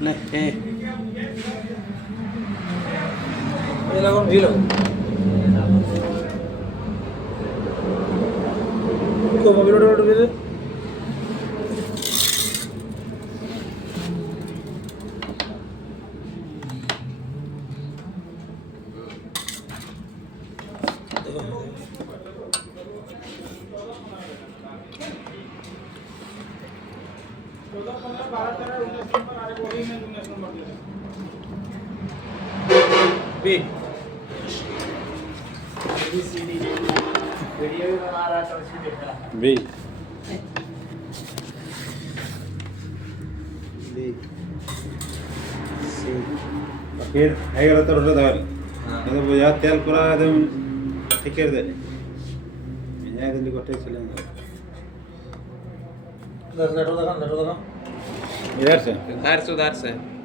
ले ए ये लगो भी लगो को मोबाइल उठो दे बी वीडियो भी बना रहा था उसी देख रहा बी बी सी फिर है गलत तो उठा दाल मतलब वो यार तेल पूरा एकदम ठीक कर दे मैं दिल्ली को टेक चलेंगे दस लेटो दगा इधर से उधर से